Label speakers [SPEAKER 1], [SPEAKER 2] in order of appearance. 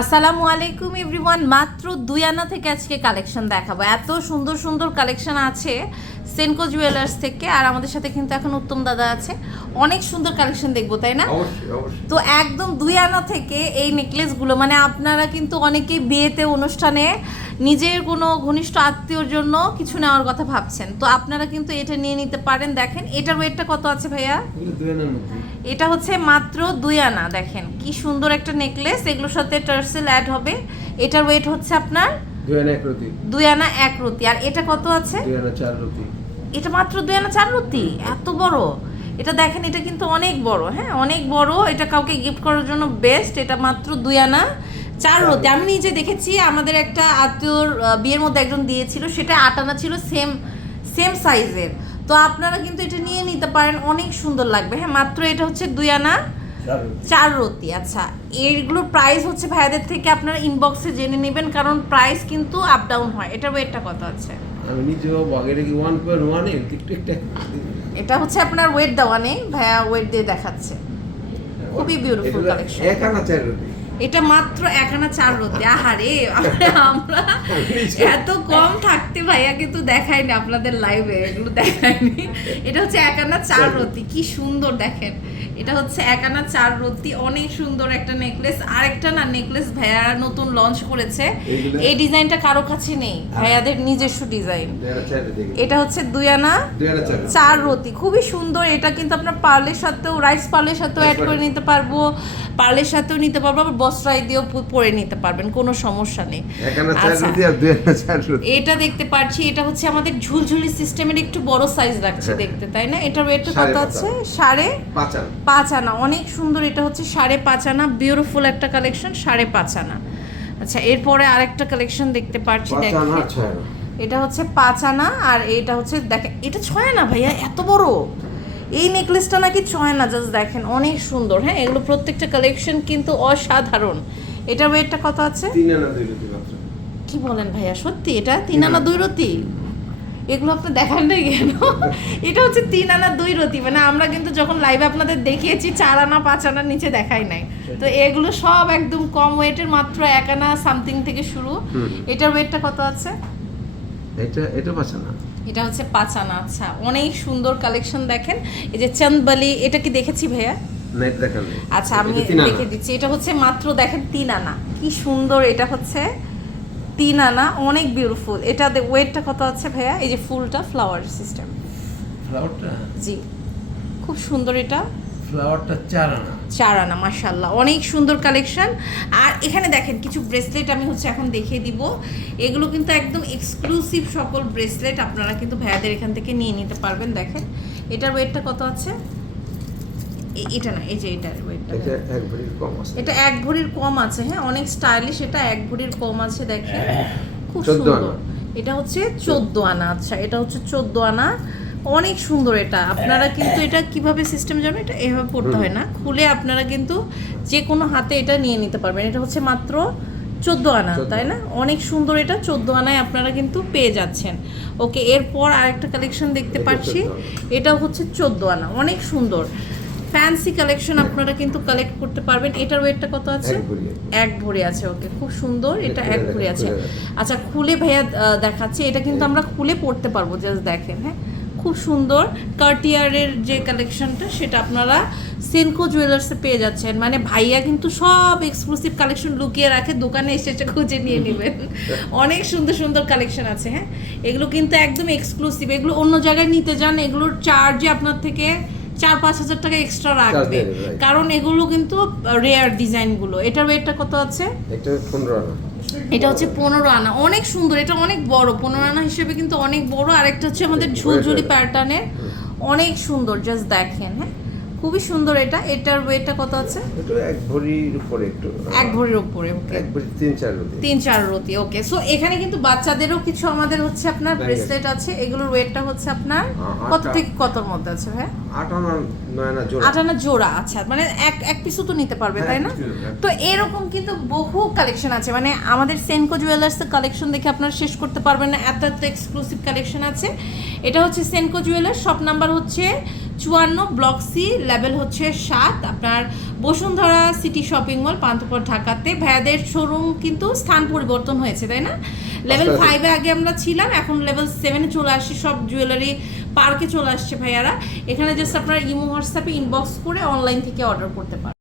[SPEAKER 1] আসসালামু আলাইকুম এভরিওয়ান। মাত্র দুই আনা থেকে আজকে কালেকশন দেখাবো। এত সুন্দর সুন্দর কালেকশন আছে। সেনকো জুয়েলার্স থেকে আর আমাদের সাথে কিন্তু এখন উত্তম দাদা আছে। অনেক সুন্দর কালেকশন দেখব তাই না?
[SPEAKER 2] অবশ্যই অবশ্যই।
[SPEAKER 1] তো একদম দুই আনা থেকে এই নেকলেসগুলো মানে আপনারা কিন্তু অনেকেই বিয়েতে অনুষ্ঠানে নিজের কোনো ঘনিষ্ঠ আত্মীয়র জন্য কিছু নেওয়ার কথা ভাবছেন। তো আপনারা কিন্তু এটা নিয়ে নিতে পারেন। দেখেন এটার ওয়েটটা কত আছে ভাইয়া? এটা হচ্ছে মাত্র দুই আনা দেখেন। কি সুন্দর একটা নেকলেস এগুলোর সাথে টার্সেল অ্যাড হবে। এটার ওয়েট হচ্ছে আপনার
[SPEAKER 2] দুই আনা এক রতি
[SPEAKER 1] দুই আনা এক রতি আর এটা কত আছে?
[SPEAKER 2] দুই আনা চার রতি
[SPEAKER 1] এটা মাত্র দুই আনা চার রতি এত বড়। এটা দেখেন এটা কিন্তু অনেক বড় হ্যাঁ? অনেক বড়। এটা কাউকে গিফট করার জন্য বেস্ট এটা মাত্র দুই আনা চার রতি আমি নিজে দেখেছি আমাদের একটা আত্মীয়র বিয়ের মধ্যে একজন দিয়েছিল। সেটা আট আনা ছিল সেম সেম সাইজের তো আপনারা কিন্তু এটা নিয়ে নিতে পারেন। অনেক সুন্দর লাগবে হ্যাঁ? মাত্র এটা হচ্ছে দুই আনা
[SPEAKER 2] চার রতি
[SPEAKER 1] আচ্ছা। এইগুলোর প্রাইস হচ্ছে ভাইয়াদের থেকে আপনারা ইনবক্সে জেনে নেবেন কারণ প্রাইস কিন্তু আপ ডাউন হয়। এটার ওয়েটটা কত আছে।
[SPEAKER 2] আমি নিজেও বাঘ এটা কি ওয়ান পয়েন্ট ওয়ানে
[SPEAKER 1] এটা হচ্ছে আপনার ওয়েট দেওয়া নেই ভাইয়া ওয়েট দিয়ে দেখাচ্ছে। খুবই বিউটিফুল collection.
[SPEAKER 2] এক আনা চার রতি
[SPEAKER 1] এটা মাত্র এক আনা চার রতি আহারে আমরা এত কম থাকতে ভাইয়া কিন্তু দেখাইনি আপনাদের লাইভে এগুলো দেখাইনি এটা হচ্ছে এক আনা চার রতি কি সুন্দর দেখেন। এটা হচ্ছে এক আনা চার রতি অনেক সুন্দর একটা নেকলেস আরেকটা না নেকলেস ভাইয়া নতুন লঞ্চ করেছে। এই ডিজাইনটা কারও কাছে নেই। ভাইয়াদের নিজস্ব ডিজাইন। এটা হচ্ছে দুই আনা
[SPEAKER 2] চার রতি
[SPEAKER 1] খুবই সুন্দর। এটা কিন্তু আপনার পার্লের সাথেও রাইস পার্লের সাথেও অ্যাড করে নিতে পারব। পার্লের সাথেও নিতে পারব আবার বস্ত্রাই দিয়েও পরে নিতে পারবেন। কোনো সমস্যা নেই। আচ্ছা। এটা দেখতে পাচ্ছি এটা হচ্ছে আমাদের ঝুলঝুলি সিস্টেমের একটু বড় সাইজ লাগছে
[SPEAKER 2] হ্যাঁ।
[SPEAKER 1] দেখতে তাই না? এটার ওয়েটটা কত আছে? সাড়ে
[SPEAKER 2] পাঁচ
[SPEAKER 1] পাঁচ আনা। অনেক সুন্দর এটা হচ্ছে সাড়ে পাঁচ আনা। বিউটিফুল একটা কালেকশন সাড়ে পাঁচ আনা। আচ্ছা এরপরে আরেকটা কালেকশন দেখতে পাচ্ছি দেখেন। এটা হচ্ছে পাঁচ আনা আর এটা হচ্ছে দেখেন এটা ছয় আনা ভাইয়া এত বড়? এই নেকলেসটা নাকি ছয় আনা জাস্ট দেখেন অনেক সুন্দর। হ্যাঁ এগুলো প্রত্যেকটা কালেকশন কিন্তু অসাধারণ। এটার ওয়েটটা কত আছে?
[SPEAKER 2] তিন আনা দুই রতি
[SPEAKER 1] কি বলেন ভাইয়া সত্যি? এটা তিন আনা। দুই রতি? এগুলো আপনি দেখান নাই কেন? এটা হচ্ছে তিন আনা দুই রতি মানে আমরা কিন্তু যখন লাইভে আপনাদের দেখিয়েছি চার আনা পাঁচ আনার নিচে দেখাই নাই। তো এগুলো সব একদম কম ওয়েটের মাত্র এক আনা সামথিং থেকে শুরু। এটার ওয়েটটা কত আছে?
[SPEAKER 2] এটা এটা পাঁচ আনা।
[SPEAKER 1] এটা হচ্ছে পাঁচ আনা আচ্ছা। অনেক সুন্দর কালেকশন দেখেন। এই যে চন্দবালি এটা কি দেখেছি ভাইয়া। আচ্ছা আমি। দেখে দিচ্ছি। এটা হচ্ছে মাত্র দেখেন তিন আনা। কি সুন্দর এটা হচ্ছে। তিন আনা অনেক বিউটিফুল এটা ওয়েটটা কত আছে ভাইয়া? এই যে ফুলটা ফ্লাওয়ার সিস্টেম
[SPEAKER 2] ফ্লাওয়ারটা
[SPEAKER 1] জি। খুব সুন্দর এটা।
[SPEAKER 2] ফ্লাওয়ারটা চার আনা
[SPEAKER 1] চার আনা মাসাল্লাহ অনেক সুন্দর কালেকশন আর এখানে দেখেন কিছু ব্রেসলেট আমি হচ্ছে এখন দেখিয়ে দিব। এগুলো কিন্তু একদম এক্সক্লুসিভ সকল ব্রেসলেট আপনারা কিন্তু ভাইয়াদের এখান থেকে নিয়ে নিতে পারবেন দেখেন। এটার ওয়েটটা কত আছে? এটা না এই যে এটার ওয়েটটা
[SPEAKER 2] এটা এক ভরির কম আছে।
[SPEAKER 1] এটা এক ভরির কম আছে হ্যাঁ অনেক স্টাইলিশ এটা এক ভরির কম আছে দেখেন। খুব সুন্দর। এটা হচ্ছে চোদ্দ আনা আচ্ছা এটা হচ্ছে চোদ্দ আনা। অনেক সুন্দর এটা। আপনারা কিন্তু এটা কীভাবে সিস্টেম জানো? এটা এভাবে পড়তে হয় না। খুলে আপনারা কিন্তু যে কোনো হাতে এটা নিয়ে নিতে পারবেন। এটা হচ্ছে মাত্র চোদ্দ আনা তাই না? অনেক সুন্দর এটা চোদ্দ আনায় আপনারা কিন্তু পেয়ে যাচ্ছেন। ওকে এরপর আরেকটা কালেকশন দেখতে পাচ্ছি। এটা হচ্ছে চোদ্দ আনা অনেক সুন্দর। ফ্যান্সি কালেকশন আপনারা কিন্তু কালেক্ট করতে পারবেন। এটার ওয়েটটা কত আছে?
[SPEAKER 2] এক ভরি
[SPEAKER 1] আছে। ওকে খুব সুন্দর এটা এক ভরি আছে। আচ্ছা খুলে ভাইয়া দেখাচ্ছে এটা কিন্তু আমরা খুলে পড়তে পারব জাস্ট দেখেন হ্যাঁ? খুব সুন্দর কার্টিয়ারের যে কালেকশনটা সেটা আপনারা সেনকো জুয়েলার্সে পেয়ে যাচ্ছেন। মানে ভাইয়া কিন্তু সব এক্সক্লুসিভ কালেকশন লুকিয়ে রাখে দোকানে এসে এসে খুঁজে নিয়ে নেবেন। অনেক সুন্দর সুন্দর কালেকশন আছে হ্যাঁ? এগুলো কিন্তু একদম এক্সক্লুসিভ এগুলো অন্য জায়গায় নিতে যান এগুলোর চার্জে আপনার থেকে চার পাঁচ হাজার টাকা এক্সট্রা রাখবে। কারণ এগুলো কিন্তু রেয়ার ডিজাইনগুলো এটার ওয়েটটা কত আছে?
[SPEAKER 2] এটা পনেরো আনা।
[SPEAKER 1] এটা হচ্ছে পনেরো আনা। অনেক সুন্দর এটা অনেক বড়। পনেরো আনা হিসেবে কিন্তু অনেক বড়। আর একটা হচ্ছে আমাদের ঝুলঝুলি প্যাটার্নের অনেক সুন্দর জাস্ট দেখেন হ্যাঁ? খুবই সুন্দর এটা। এটার ওয়েটটা কত আছে?
[SPEAKER 2] এটা এক ভরির উপরে একটু
[SPEAKER 1] এক ভরির উপরে ওকে
[SPEAKER 2] এক ভরি তিন চার রতি।
[SPEAKER 1] তিন চার রতি ওকে সো এখানে কিন্তু বাচ্চাদেরও কিছু আমাদের হচ্ছে আপনার ব্রেসলেট আছে। এগুলোর ওয়েটটা হচ্ছে আপনার কত থেকে কতর মধ্যে আছে হ্যাঁ
[SPEAKER 2] আট আনা নয় আনা জোড়া।
[SPEAKER 1] আটানা জোড়া আচ্ছা। মানে এক এক পিসও তো নিতে পারবে
[SPEAKER 2] হ্যাঁ,
[SPEAKER 1] তাই না? তো এরকম কিন্তু বহু কালেকশন আছে। মানে আমাদের সেনকো জুয়েলার্সের কালেকশন দেখে আপনারা শেষ করতে পারবেন না। এত এত এক্সক্লুসিভ কালেকশন আছে। এটা হচ্ছে সেনকো জুয়েলার্স শপ নাম্বার হচ্ছে চুয়ান্ন ব্লক সি লেভেল হচ্ছে সাত। আপনার Bashundhara city shopping mall Panthapath ঢাকাতে। ভ্যাদের শোরুম কিন্তু স্থান পরিবর্তন হয়েছে তাই না? লেভেল
[SPEAKER 2] আচ্ছা।
[SPEAKER 1] ফাইভে আগে আমরা ছিলাম এখন লেভেল সেভেনে চলে আসছে। সব জুয়েলারি পার্কে চলে আসছে ভাইয়ারা। এখানে জাস্ট আপনার ইমো হোয়াটসঅ্যাপে ইনবক্স করে অনলাইন থেকে অর্ডার করতে পারেন